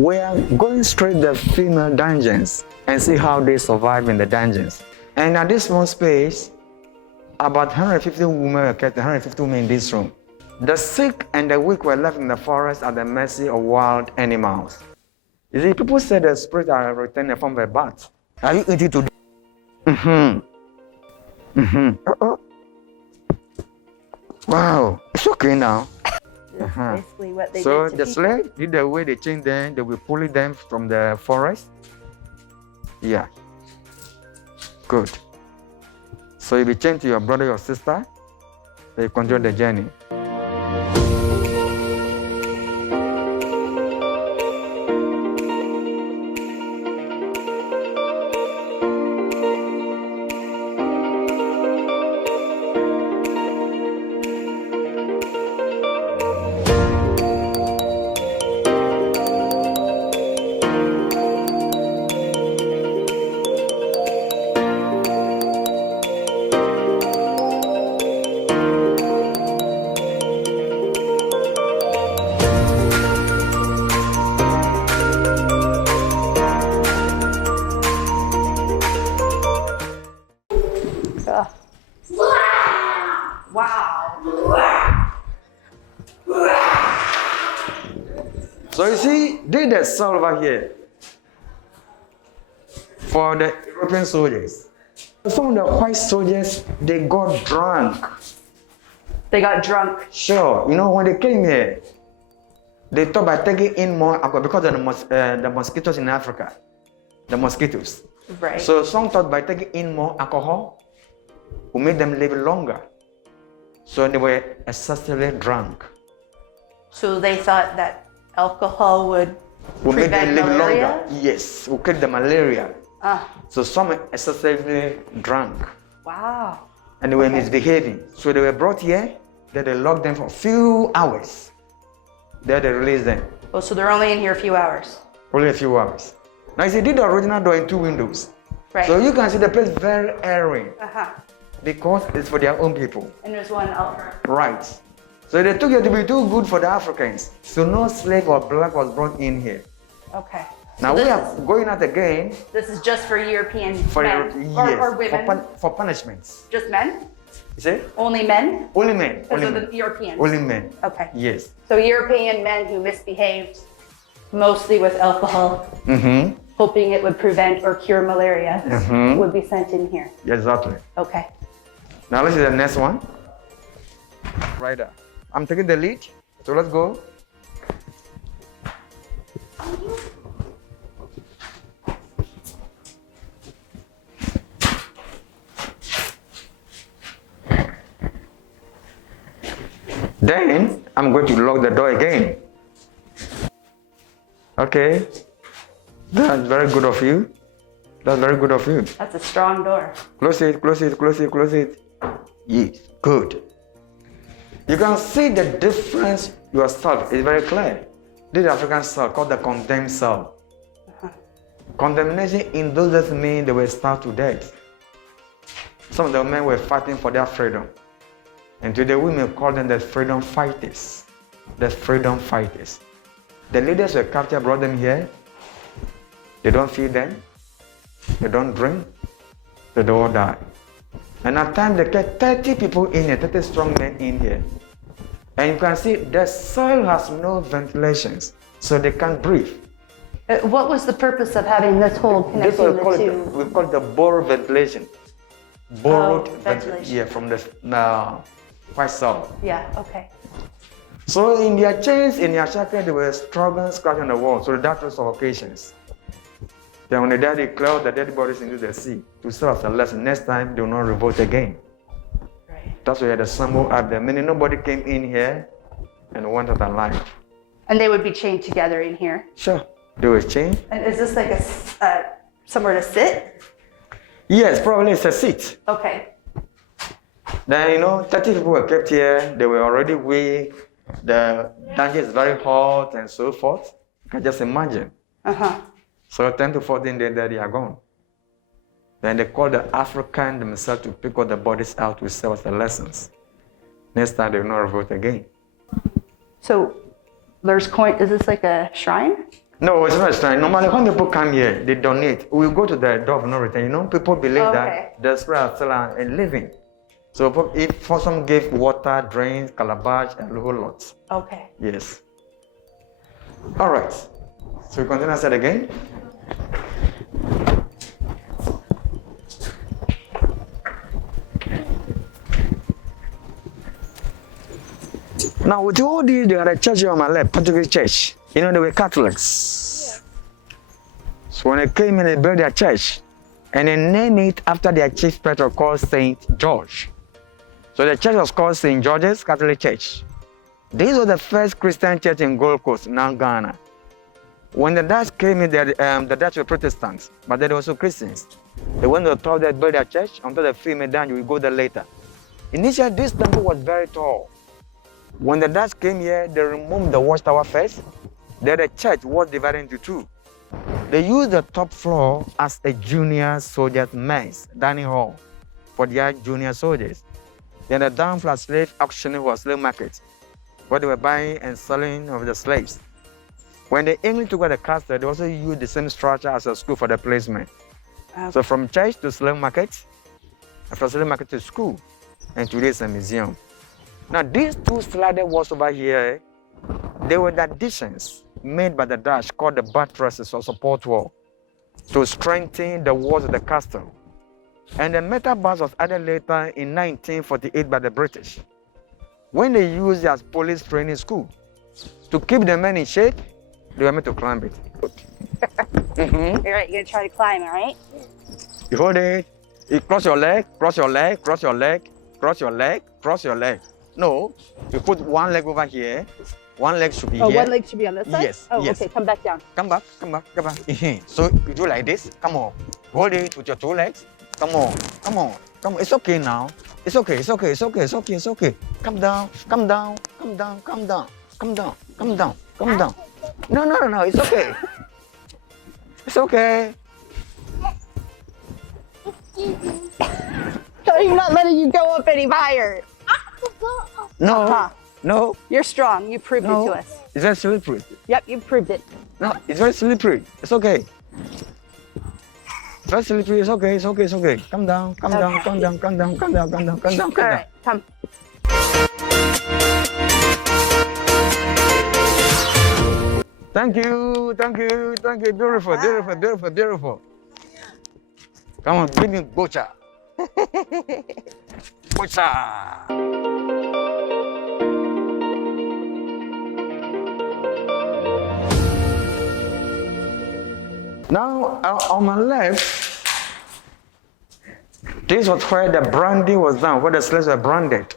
We are going straight to the female dungeons and see how they survive in the dungeons. And at this small space, about 150 women were kept, 150 women in this room. The sick and the weak were left in the forest at the mercy of wild animals. You see, people say the spirits are returned from the bat. Are you eating today? Wow, it's okay now. That's basically what they So did to the people. slave did the way they changed them, they will pull them from the forest. Yeah. Good. So you be chained to your brother or sister, so you continue the journey. So you see, they the cell over here for the European soldiers. Some of the white soldiers, they got drunk. They got drunk. Sure, you know, when they came here, they thought by taking in more alcohol because of the mosquitoes in Africa, the mosquitoes. Right. So some thought by taking in more alcohol will make them live longer. So they were excessively drunk. So they thought that alcohol would Will make them prevent live malaria? longer. Yes, will kill the malaria. So some were excessively drunk. Wow. And they were misbehaving. So they were brought here, then they locked them for a few hours. Then they released them. Oh, so they're only in here a few hours. Only a few hours. Now you see, they did the original door in 2 windows. Right. So you can see the place very airy Uh-huh. because it's for their own people. And there's one out front. Right. So they took it to be too good for the Africans. So no slave or black was brought in here. Okay. Now So we are going out again this is just for European for men yes, or women? for punishments. Just men? You see? Only men? Only men. Because Only of men. the Europeans? Only men. Okay. Yes. So European men who misbehaved, mostly with alcohol, hoping it would prevent or cure malaria, would be sent in here. Exactly. Okay. Now let's see the next one. Right there. I'm taking the lead. So let's go. Then I'm going to lock the door again. Okay. That's very good of you. That's very good of you. That's a strong door. Close it, close it, close it, close it. Yes, good. You can see the difference yourself. It's very clear. This African cell called the condemned cell. Condemnation in those days means they were starved to death. Some of the men were fighting for their freedom. And today women call them the freedom fighters. The freedom fighters. The leaders were captured, brought them here. They don't feed them. They don't drink. They all die. And at times they get 30 people in here, 30 strong men in here. And you can see the soil has no ventilations, so they can't breathe. What was the purpose of having this hole This connecting the we two? call it the borrowed ventilation. Borrowed ventilation. Yeah, from the white soil. Yeah, okay. So in their chains, in their shackles, they were struggling, scratching the wall. So that was suffocations. Then when they died, they cleared the dead bodies into the sea to serve as a lesson. Next time, they will not revolt again. Right. That's why the symbol up there. Meaning nobody came in here and went out alive. And they would be chained together in here. Sure. They were chained. And is this like a somewhere to sit? Yes, probably it's a seat. Okay. Then, 30 people were kept here. They were already weak. The dungeon is very hot and so forth. You can just imagine. So 10 to 14 days there, they are gone. Then they call the African themselves to pick all the bodies out to serve as the lessons. Next time, they will not revolt again. So there's coin. Is this like a shrine? No, it's not strange. Normally, when people come here, they donate. We go to the door of no return. You know, people believe that the spirits are still living. So if for some give water, drinks, calabash, and a whole lot. Okay. Yes. All right. So we continue that again. Now, with all these, they had a church on my left, Portuguese church. You know, they were Catholics. Yeah. So when they came in, they built their church. And they named it after their chief patron called St. George. So the church was called St. George's Catholic Church. This was the first Christian church in Gold Coast, now Ghana. When the Dutch came in, the Dutch were Protestants, but they were also Christians. They went to the top, they built their church, until the female down, you will go there later. Initially, this temple was very tall. When the Dutch came here, they removed the watchtower first. Then the church was divided into two. They used the top floor as a junior soldiers' mess, dining hall, for their junior soldiers. Then the down floor slave auctioning was slave market, where they were buying and selling of the slaves. When the English took over the castle, they also used the same structure as a school for the placement. Okay. So from church to slave market, and from slave market to school, and today it's a museum. Now these two sliding walls over here, they were the additions made by the Dutch called the buttresses or support wall to strengthen the walls of the castle. And the metal bars was added later in 1948 by the British, when they used it as police training school. To keep the men in shape, they were meant to climb it. Mm-hmm. All right, you're gonna try to climb, all right? You hold it, you cross your leg, cross your leg, cross your leg, cross your leg, cross your leg. No, you put one leg over here, one leg should be here. Oh, one leg should be on this side? Yes, Oh, yes. okay, come back down. Come back, come back, come back. So you do like this, come on. Hold it with your two legs. Come on, come on, come on. It's okay now. It's okay, it's okay, it's okay, it's okay, it's okay. Come down, come down, come down, come down, come down, come down, come down. No, it's okay. It's okay. I'm not letting you go up any higher. No, no. You're strong. You proved it to us. It's very slippery. Yep, you proved it. No, it's very slippery. It's okay. It's very slippery. It's okay. It's okay. It's okay. Come down. Come down. Come down. Come down. Come down. Come down. Come down. Come All down. right, come. Thank you. Thank you. Thank you. Beautiful. Beautiful. Beautiful. Beautiful. Come on, give me bocha. Bocha. Now, on my left, this was where the brandy was done, where the slaves were branded.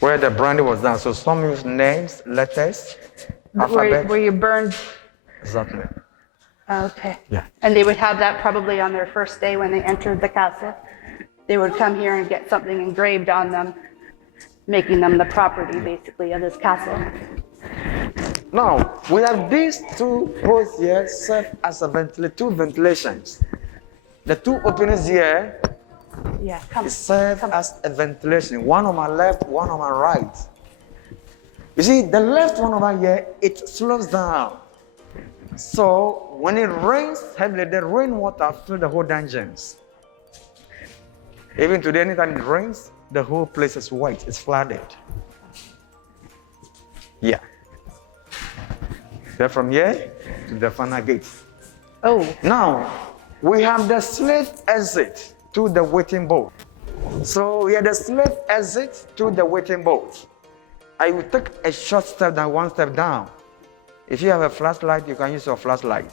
Where the brandy was done. So some use names, letters, alphabet. Where you burned. Exactly. Okay. Yeah. And they would have that probably on their first day when they entered the castle. They would come here and get something engraved on them, making them the property, basically, of this castle. Now, we have these two holes here serve as a two ventilations. The two openings here serve as a ventilation, one on my left, one on my right. You see, the left one over here, it slows down. So when it rains heavily, the rainwater fills the whole dungeons. Even today, anytime it rains, the whole place is white, it's flooded. Yeah. Then from here to the final gate. Oh. Now, we have the slave exit to the waiting boat. So we have the slave exit to the waiting boat. I will take a short step down, one step down. If you have a flashlight, you can use your flashlight.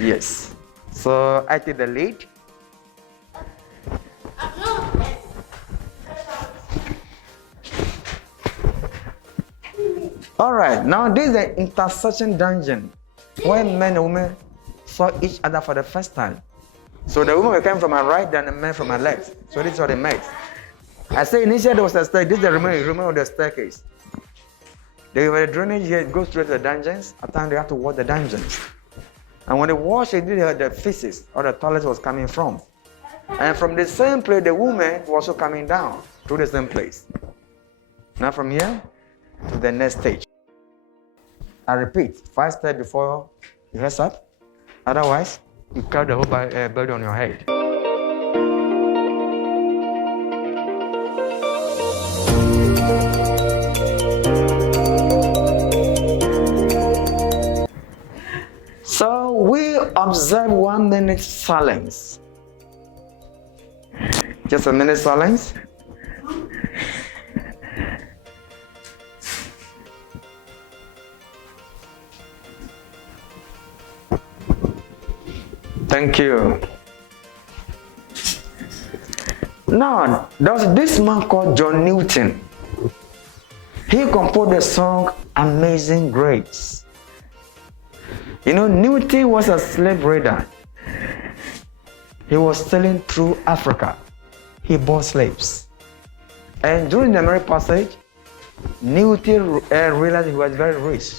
Yes. So I take the lead. All right, now this is the intersection dungeon where men and women saw each other for the first time. So the women were coming from my right, then the men from my left. So this is how they met. I say initially there was a staircase. This is the remaining of the staircase. They were drainage here, it goes straight to the dungeons. At times they have to wash the dungeons. And when they wash, they did the feces or the toilet was coming from. And from the same place, the women were also coming down to the same place. Now from here to the next stage. I repeat, 5 steps before you head up. Otherwise, you carry the whole burden on your head. So we observe 1 minute silence. Just a minute silence. Thank you. Now, there's this man called John Newton. He composed the song Amazing Grace. You know, Newton was a slave raider. He was sailing through Africa. He bought slaves. And during the marriage passage, Newton realized he was very rich.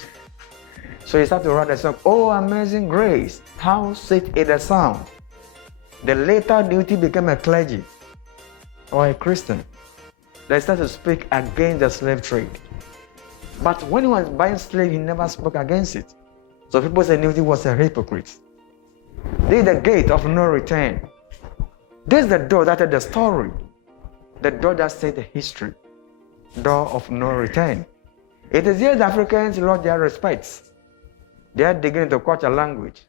So he started to write the song, Oh, amazing grace, how sweet is the sound. The later Newton became a clergy or a Christian. They started to speak against the slave trade. But when he was buying slaves, he never spoke against it. So people say Newton was a hypocrite. This is the gate of no return. This is the door that is the story. The door that says the history. Door of no return. It is here the Africans lost their respects. They are beginning to catch a language.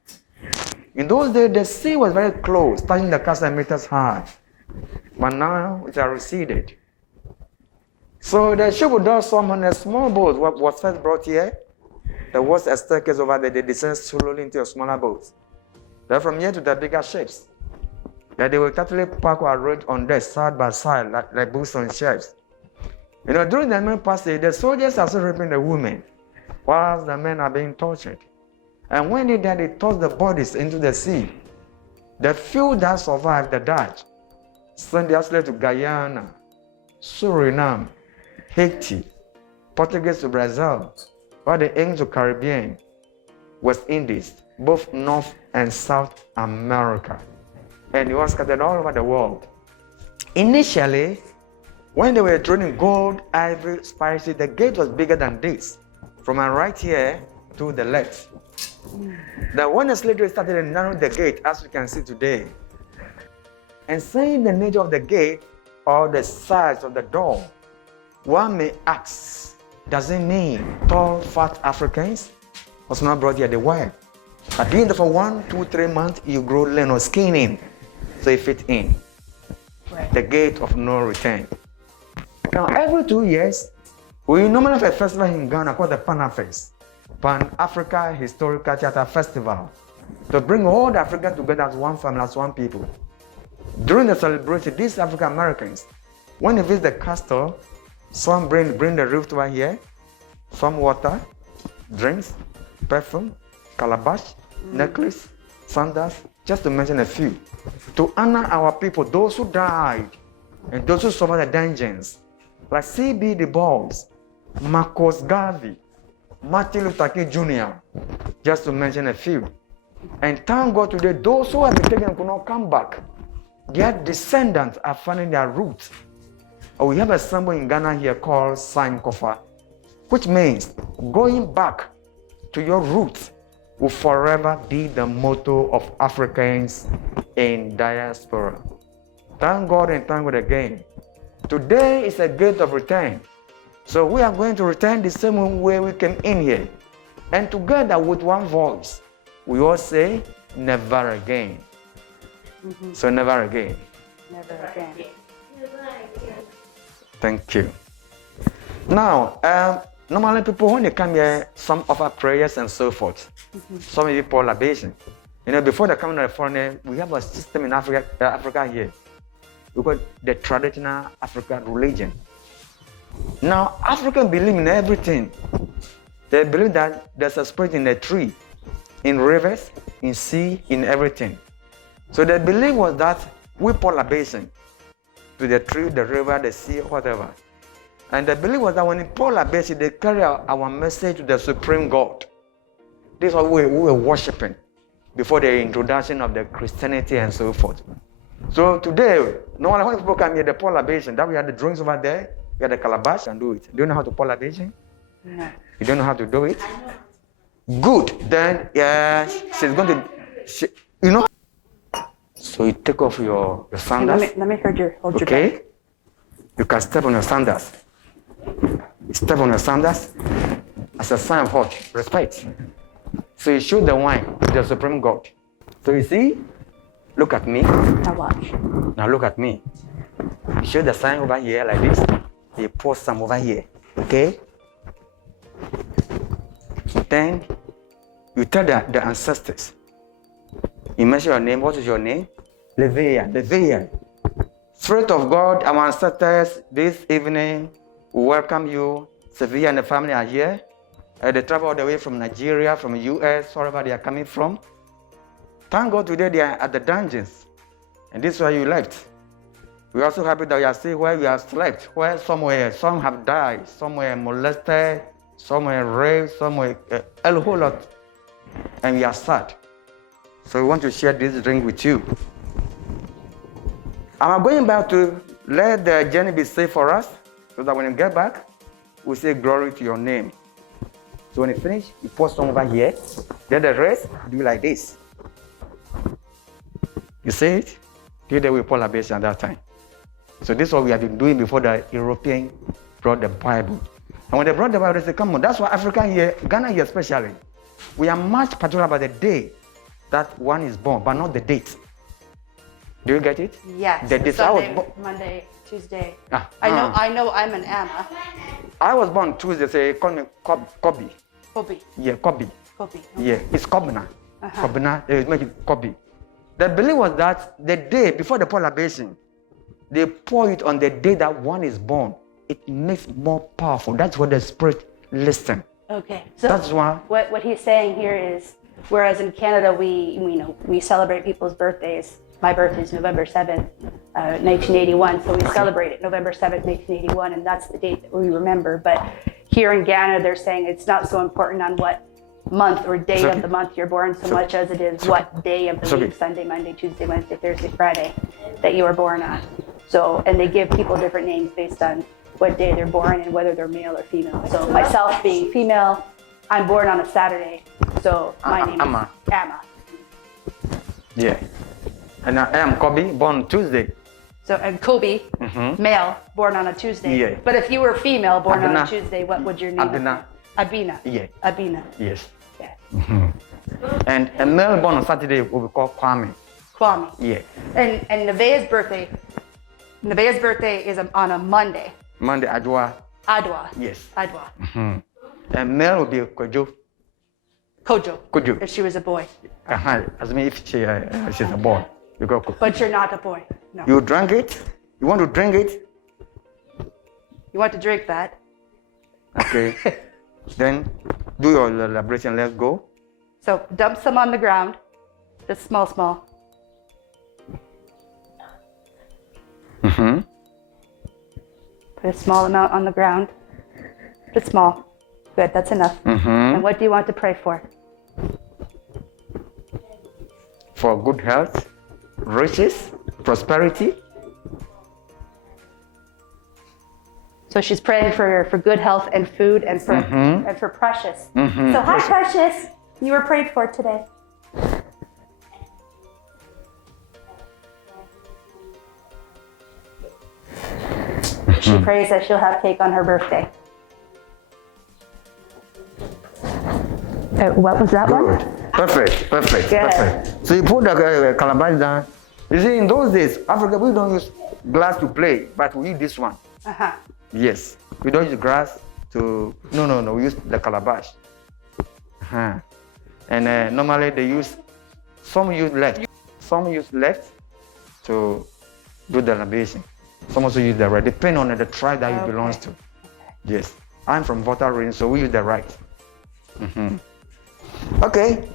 In those days, the sea was very close, touching the castle meters high. But now it has receded. So the ship would just swim on a small boat. What was first brought here, there was a staircase over there. They descended slowly into a smaller boat. Then from here to the bigger ships. That they will totally park or arrange on there side by side, like booths on shelves. You know, during the main passage, the soldiers are still raping the women, whilst the men are being tortured. And when they died, they tossed the bodies into the sea. The few that survived, the Dutch, sent their slaves to Guyana, Suriname, Haiti, Portuguese to Brazil, while the English to Caribbean, West Indies, both North and South America. And it was scattered all over the world. Initially, when they were trading gold, ivory, spices, the gate was bigger than this, from my right here to the left. Now, when the slave trade started, they narrowed the gate, as you can see today. And saying the nature of the gate or the size of the door, one may ask, does it mean tall, fat Africans was not brought here? They were. At the end of 1, 2, 3 months, you grow lean or skin in, so you fit in. Right. The gate of no return. Now, every 2 years, we normally have a festival in Ghana called the Pan-Africa Historical Theatre Festival, to bring all the Africans together as one family, as one people. During the celebration, these African Americans, when they visit the castle, some bring the roof over here, some water, drinks, perfume, calabash, necklace, sandals, just to mention a few, to honor our people, those who died and those who suffered the dungeons, like C.B. Du Bois, Marcus Garvey, Martin Luther King Jr., just to mention a few. And thank God today, those who have been taken could not come back. Their descendants are finding their roots. We have a symbol in Ghana here called Sankofa, which means going back to your roots will forever be the motto of Africans in diaspora. Thank God and thank God again. Today is a gate of return. So we are going to return the same way we came in here. And together with one voice, we all say, never again. Mm-hmm. So never again. Never again. Never again. Thank you. Now, normally people, when they come here, some offer prayers and so forth. Mm-hmm. Some people pour libation. You know, before they come to the foreigner, we have a system in Africa here. We call it the traditional African religion. Now, Africans believe in everything. They believe that there's a spirit in the tree, in rivers, in sea, in everything. So the belief was that we pour libation to the tree, the river, the sea, whatever. And the belief was that when we pour libation, they carry our message to the supreme God. This is what we were worshiping before the introduction of the Christianity and so forth. So today, normally when people come here, they pour libation. That we have the drinks over there, we have the calabash and do it. Do you know how to pour libation? No. You don't know how to do it? Good. Then, yes, she's going to, you know. So you take off your sandals. Let me hold your back. Okay. You can step on your sandals. Step on your sandals as a sign of what? Respect. So you show the wine to the Supreme God. So you see, look at me. Now watch. Now look at me. You show the sign over here like this. You pour some over here. Okay? Then you tell the ancestors. You mention your name. What is your name? Nevaeh. Nevaeh. Spirit of God, our ancestors, this evening, we welcome you. Sevilla and the family are here. They travel all the way from Nigeria, from the US, wherever they are coming from. Thank God today they are at the dungeons. And this is where you left. We're also happy that you are still where you have slept, where some have died, some were molested, some were raped, some were a whole lot. And we are sad. So we want to share this drink with you. I'm going back to let the journey be safe for us, so that when you get back, we say glory to your name. So when you finish, you pour some over here, then the rest, do like this. You see it? Today we pour libation at that time. So this is what we have been doing before the European brought the Bible. And when they brought the Bible, they said, come on, that's why Africa here, Ghana here especially, we are much particular about the day that one is born, but not the date. Do you get it? Yes. The date. Monday, Tuesday. I know I'm an Amma. I was born Tuesday, so they call me Kobe. Kobe. Yeah, Kobe. Kobe. Okay. Yeah, it's Kobna. Kobna, they make it Kobe. The belief was that the day before the pour libation, they pour it on the day that one is born. It makes more powerful. That's what the spirit listens. Okay. So that's why. What he's saying here is, whereas in Canada we celebrate people's birthdays. My birthday is November 7th, 1981, so we celebrate it November 7th, 1981, and that's the date that we remember. But here in Ghana, they're saying it's not so important on what month or day of the month you're born so much as it is what day of the week, Sunday, Monday, Tuesday, Wednesday, Thursday, Friday, that you were born on. So, and they give people different names based on what day they're born and whether they're male or female. So myself being female, I'm born on a Saturday, so my name is Amma. Yeah. And I am Kobe, born Tuesday. So, and Kobe, male, born on a Tuesday. Yeah. But if you were female, born on a Tuesday, what would your name be? Abina. Yeah. Abina. Yes. Yeah. And a male born on Saturday will be called Kwame. Kwame. Yeah. And Nevaeh's birthday is on a Monday. Monday, Adwa. Adwa. Yes. Adwa. And male will be Kojo. Kojo. If she was a boy. As me if she's a boy. But you're not a boy. No. You drank it? You want to drink it? You want to drink that? Okay. Then do your liberation. Let's go. So dump some on the ground. Just small. Put a small amount on the ground. Just small. Good, that's enough. And what do you want to pray for? For good health, riches, prosperity. So she's praying for good health and food and for Precious. So hi Precious, you were prayed for today. She prays that she'll have cake on her birthday. What was that one? Perfect. So you put the calabash down. You see, in those days, Africa, we don't use glass to play, but we use this one. Yes, we don't use glass to. No. We use the calabash. And normally they use. Some use left to do the libation. Some also use the right, depending on the tribe that you belong to. Yes, I'm from Volta Range, so we use the right. Okay,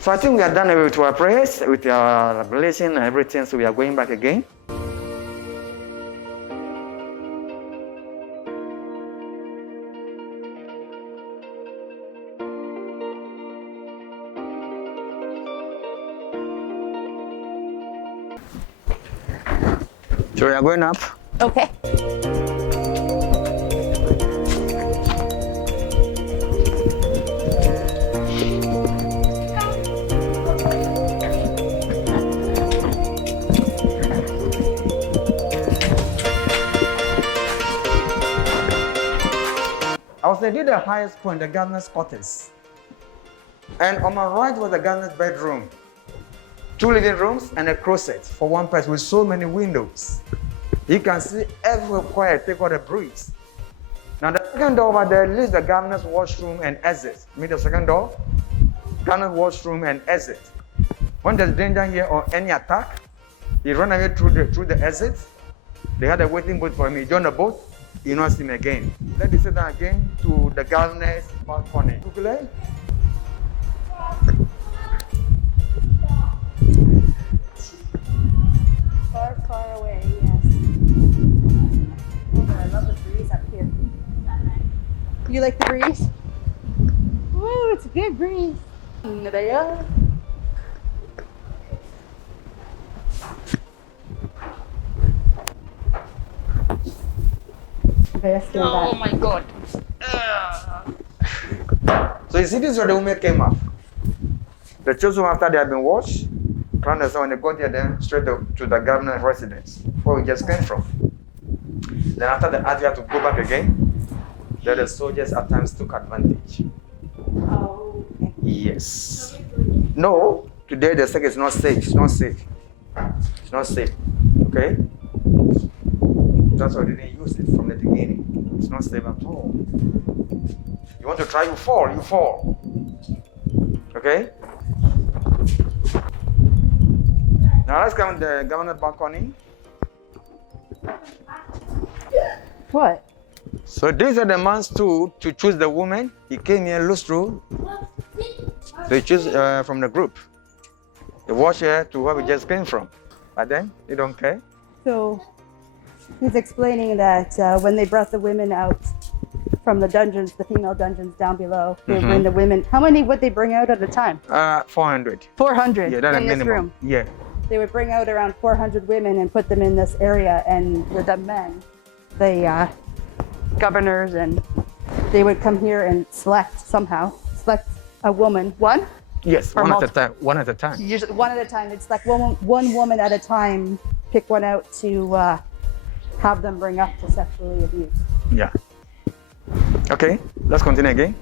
so I think we are done with our prayers, with our revelation and everything, so we are going back again. So we are going up. Okay. said, this is the highest point, the governor's quarters. And on my right was the governor's bedroom. 2 living rooms and a closet for one person with so many windows. You can see everywhere quiet, take out a breeze. Now the second door over there leads the governor's washroom and exit. Meet the second door, governor's washroom and exit. When there's danger here or any attack, he run away through the exit. They had a waiting boat for him. He joined the boat, you not see him again. Let me sit down again to the governor's balcony. Quickly. Far away, yes. Oh, I love the breeze up here. You like the breeze? Woo, it's a good breeze. Nevaeh. Oh my God. So you see, this is where the women came up. The chosen after they had been washed, when they got here, then straight to the governor's residence, where we just came from. Then after the had to go back again, then the soldiers at times took advantage. Oh, okay. Yes. No, today they say it's not safe. It's not safe. It's not safe. Okay? That's why they didn't use it from the beginning. It's not safe at all. You want to try, you fall, you fall. Okay? Now let's come to the governor's balcony. What? So these are the man's tool to choose the woman. He came here, looked through. They choose from the group. They watch here to where we just came from. But then, they don't care. So he's explaining that when they brought the women out from the dungeons, the female dungeons down below, they bring the women. How many would they bring out at a time? 400. 400 Yeah, that's in a this minimum. room. Yeah. They would bring out around 400 women and put them in this area, and with the men, the governors, and they would come here and select a woman. One? Yes, Or one at a multiple? time. One at a time. Usually one at a time. It's like one woman at a time, pick one out to have them bring up to sexually abuse. Yeah. Okay, let's continue again.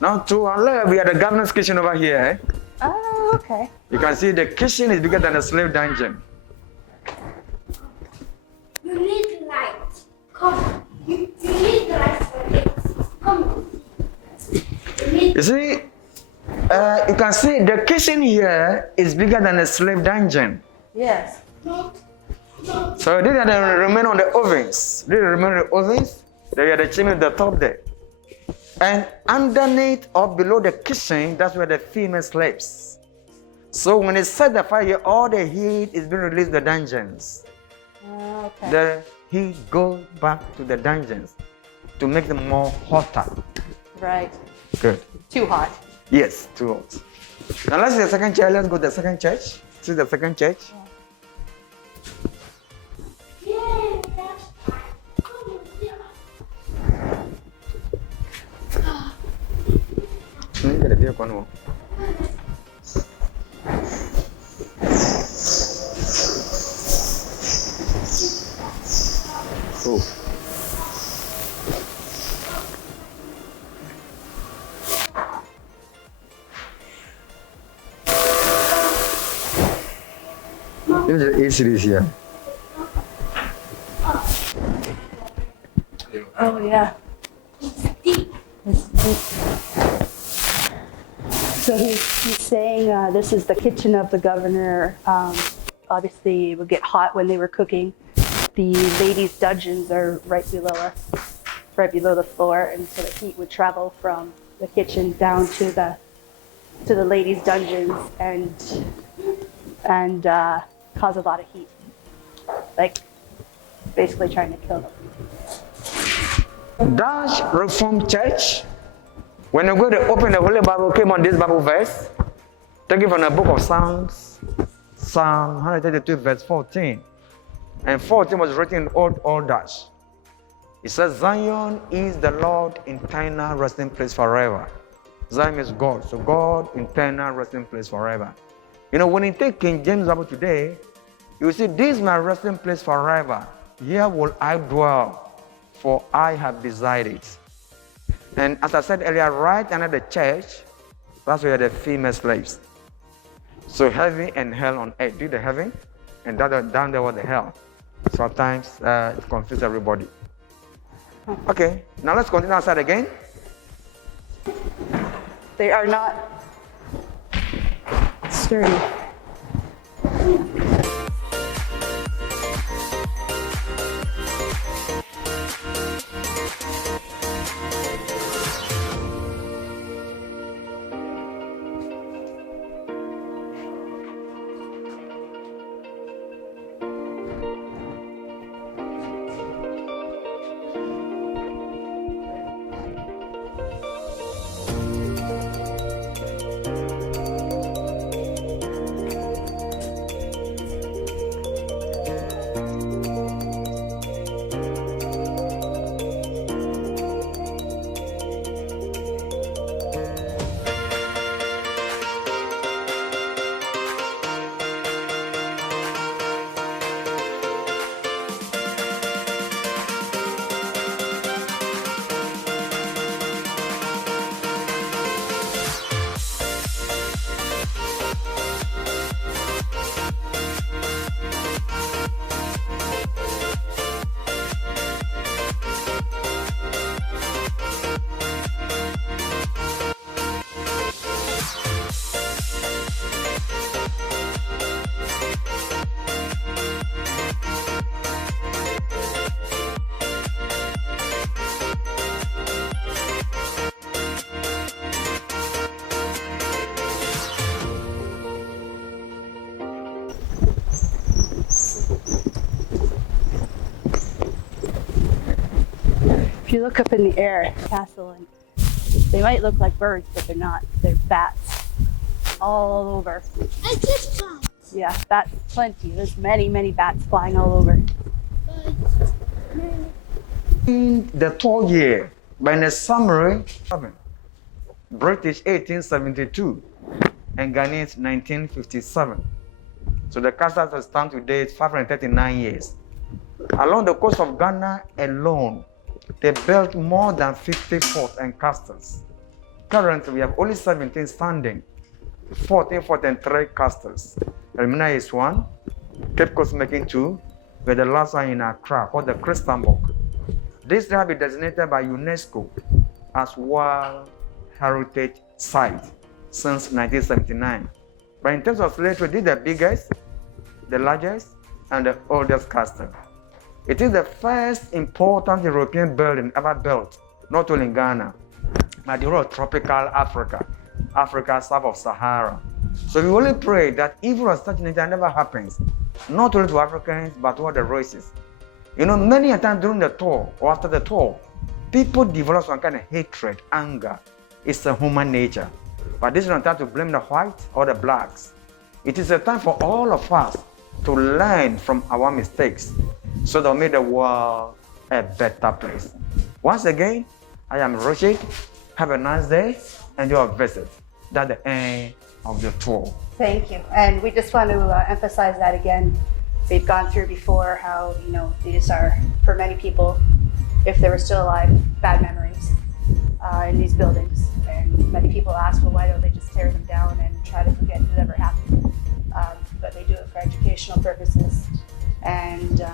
Now to our left, we have the governor's kitchen over here. Eh? Oh, okay. You can see the kitchen is bigger than the slave dungeon. You need light. Come. You need light for it. Come. You see, you can see the kitchen here is bigger than the slave dungeon. Yes. So these are the remain on the ovens. These are remain on the ovens. They are the chimney at the top there. And underneath or below the kitchen, that's where the female sleeps. So when they set the fire, all the heat is being released to the dungeons. Okay. The heat goes back to the dungeons to make them more hotter. Right. Good. Too hot. Yes, too hot. Now let's see the second church. Let's go to the second church. See the second church. Yeah, that's fine. Come here. Get a beer one more. Oh. This is the A series here. Oh yeah. So he's saying this is the kitchen of the governor. Obviously, it would get hot when they were cooking. The ladies' dungeons are right below us, right below the floor, and so the heat would travel from the kitchen down to the ladies' dungeons and cause a lot of heat, like basically trying to kill them. Dutch Reformed Church, when you go to open the Holy Bible, came on this Bible verse, taken from the book of Psalms, Psalm 132, verse 14. And 14 was written in Old Dutch. It says, Zion is the Lord eternal resting place forever. Zion is God. So God, eternal resting place forever. You know, when you take King James Bible today, you see, this is my resting place forever. Here will I dwell, for I have decided. And as I said earlier, right under the church, that's where the female slaves. So heaven and hell on earth. Do the heaven, and down there was the hell. Sometimes it confuses everybody. Okay, now let's continue outside again. They are not sturdy. If you look up in the air, castle, and they might look like birds, but they're not. They're bats all over. I just got. Yeah, bats plenty. There's many, many bats flying all over. In the 12th year, by the summary, British 1872 and Ghanaians 1957. So the castle has stand today is 539 years. Along the coast of Ghana alone, they built more than 50 forts and castles. Currently, we have only 17 standing, 14 forts and 3 castles. Elmina is 1, Cape Coast making 2, with the last one in Accra called the Christenbourg. This have been designated by UNESCO as World Heritage Site since 1979. But in terms of slavery, this is the biggest, the largest, and the oldest castle. It is the first important European building ever built, not only in Ghana, but the whole of tropical Africa, Africa south of Sahara. So we only pray that evil of such nature never happens, not only to Africans, but to other races. You know, many a time during the tour or after the tour, people develop some kind of hatred, anger. It's a human nature. But this is not time to blame the whites or the blacks. It is a time for all of us to learn from our mistakes so that we make the world a better place. Once again, I am Rashid. Have a nice day and your visit. That's the end of the tour. Thank you. And we just want to emphasize that again. We've gone through before how, you know, these are, for many people, if they were still alive, bad memories in these buildings. And many people ask, well, why don't they just tear them down and try to forget it ever happened? But they do it for educational purposes and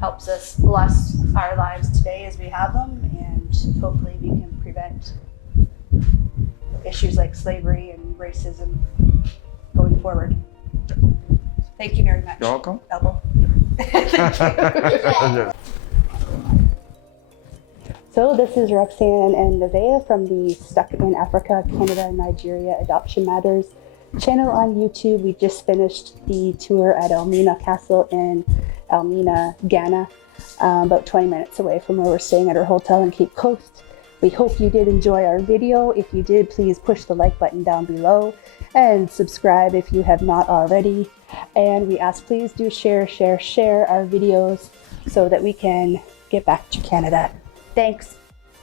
helps us bless our lives today as we have them, and hopefully we can prevent issues like slavery and racism going forward. Thank you very much. You're welcome. Elbow. So this is Roxanne and Nevaeh from the Stuck in Africa, Canada, Nigeria Adoption Matters channel on YouTube. We just finished the tour at Elmina Castle in Elmina, Ghana, about 20 minutes away from where we're staying at our hotel in Cape Coast. We hope you did enjoy our video. If you did, please push the like button down below and subscribe if you have not already. And we ask, please do share our videos so that we can get back to Canada. Thanks.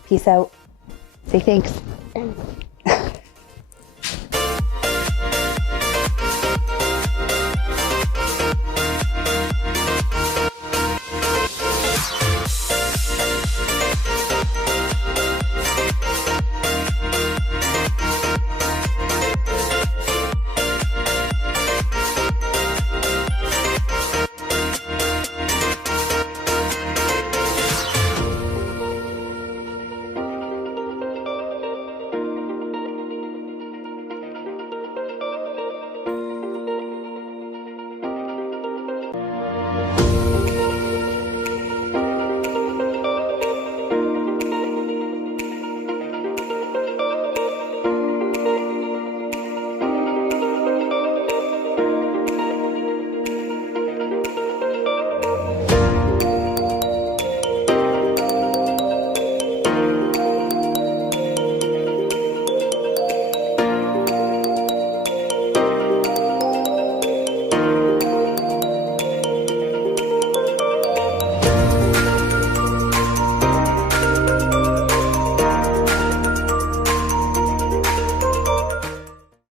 Peace out. Say thanks. And